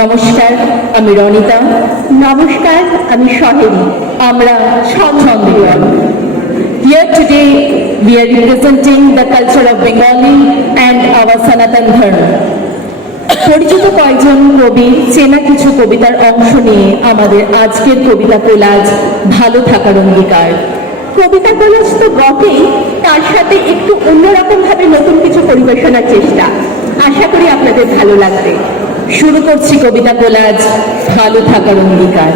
নমস্কার, আমি রনিতা। নমস্কার, আমি সহেলি। আমরা ছন্দীয়ন। Here today we are representing the culture of Bengali and our Sanatan Dharma. পরিচিত কয়েকজন কবি চেনা কিছু কবিতার অংশ নিয়ে আমাদের আজকের কবিতা কোলাজ ভালো থাকার অঙ্গীকার। কবিতা কোলাজ তো বটেই, তার সাথে একটু অন্যরকম ভাবে নতুন কিছু পরিবেশনার চেষ্টা। আশা করি আপনাদের ভালো লাগবে। শুরু করছি কবিতা কোলাজ ভালো থাকার অঙ্গীকার।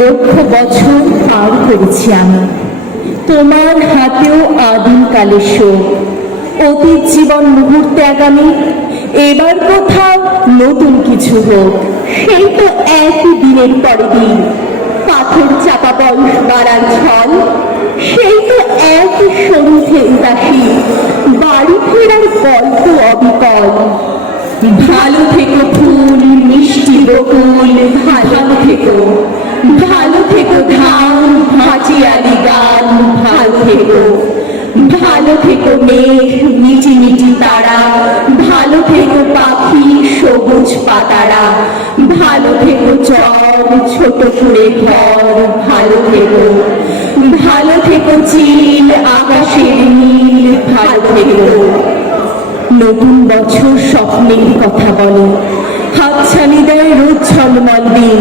লক্ষ বছর পার করেছি আমি, তোমার হাতেও আদিমকালের শোক। অতীত জীবন মুহূর্তে আগামী, এবার কোথাও নতুন কিছু হোক। সেই তো একই দিনের পরে দিন, পাথর চাপা বয়স বাড়ার ছল। সেই তো একই সন্ধে উদাসী, বাড়ি ফেরার গল্প অবিকল। ভালো থেকো ফুল মিষ্টি বকুল, ভালো থেকো, ভালো থেকো ধান ভাটিয়ালি গান, ভালো থেকো, ভালো থেকো মেঘ মিটি মিটি তারা, ভালো থেকো পাখি সবুজ পাতারা, ভালো থেকো চর ছোট করে ঘর, ভালো থেকো, ভালো থেকো চিল আকাশের নীল, ভালো থেকো। নতুন বছর স্বপ্নের কথা বলে, হাতছানি দেয় রোজ ঝলমল দিন।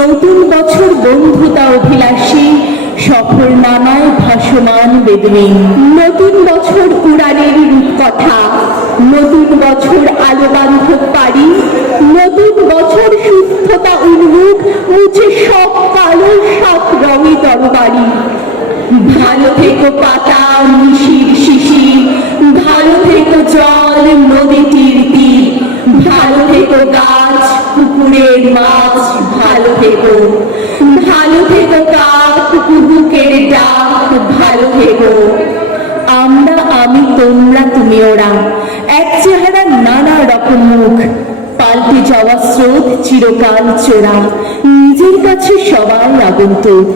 নতুন বছর বন্ধুতা অভিলাষী, সফর নামায় ভাসমান বেদবিন। নতুন বছর উড়ানের রূপকথা, নতুন বছর আলো বান্ধব পারি। নতুন বছর সুস্থতা উন্মুখ, মুছে সব কালো সব রঙে তরবারি। ভালো থেকো পাতা মিশির শিশির, ভালো থেকো জল নদীটির তীর, ভালো থেকো গাছ পুকুরের মাছ, ভালো থেকো, ভালো থেকো কাক কুকুকের ডাক, ভালো থেকো। আমরা আমি তোমরা তুমি ওরা, এক চেহারা নানা রকম মুখ, পাল্টে যাওয়া স্রোত চিরকাল চোরা, নিজের কাছে সবাই আগন্তুক।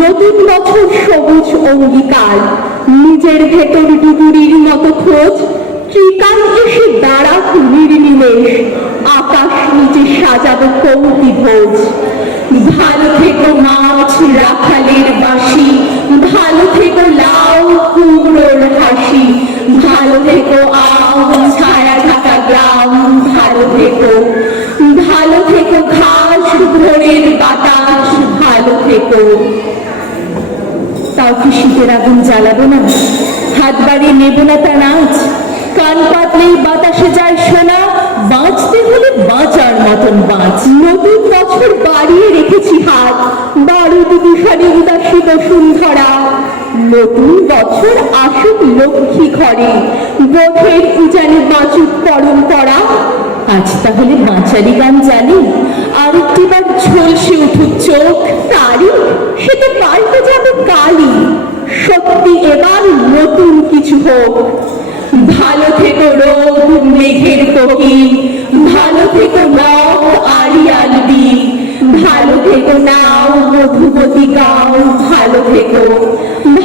নতুন বছর সবুজ অঙ্গীকার, নিজের ভেতর ডুবুরির মতো খোঁজ। ত্রিকাল এসে দাঁড়াক নির্নিমেষ, আকাশ নিচে সাজাবো কৌতি ভোজ। ভালো থেকো মাছ রাখালের বাঁশি, ভালো থেকো লাউ কুমড়োর হাসি, ভালো থেকো আম ছায়া ঢাকা গ্রাম, ভালো থেকো, ভালো থেকো ঘাস ভোরের বাতাস, ভালো থেকো। তাও কি শীতের আগুন জ্বালাবো না? হাত বাড়িয়ে নেব না তা নাচ, কান পাতলেই বাতাসে যায় শোনা, বাঁচতে হলে বাঁচার মতন বাঁচ। নতুন বছর বাড়িয়ে রেখেছি হাত, বারুদ দূষণে উদাসী বসুন্ধরা। নতুন বছর আসুক লক্ষ্মী ঘরে, বোধের উজানে বাঁচুক পরম্পরা। আজ তাহলে বাঁচারি গান জানি, আরেকটিবার ঝলসে উঠুক চোখ। তারই সে তো পাল্টে যাবে কালই, সত্যি এবার নতুন কিছু হোক। ভালো থেকো রোগ মেঘের কোকিল, ভালো থেকো নখ আড়িয়াল দিক, ভালো থেকো নাও মধুমতি গাও, ভালো থেকো,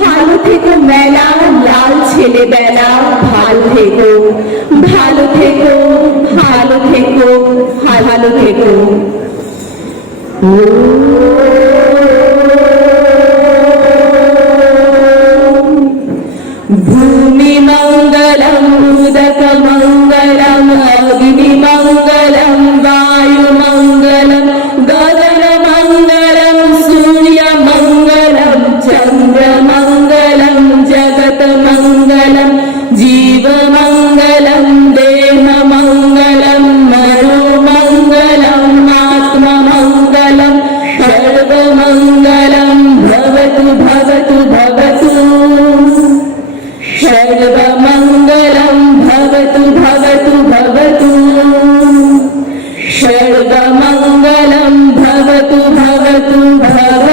ভালো থেকো মেলা লাল ছেলে বেলা, ভালো থেকো, ভালো থেকো, ভালো থেকো, ভালো থেকো। ভূমি মঙ্গলম উদক মঙ্গলম অগ্নি মঙ্গলম বায়ু মঙ্গলম গগন মঙ্গলম সূর্য মঙ্গলম চন্দ্র মঙ্গলম জগত মঙ্গলম জীব মঙ্গলম দেহ মঙ্গলম মনো মঙ্গলম আত্ম মঙ্গলম সর্ব মঙ্গলম ভবতু ভবতু ভবতু। सर्वमङ्गलं भवतु भवतु भवतु, सर्वमङ्गलं भवतु भवतु भवतु।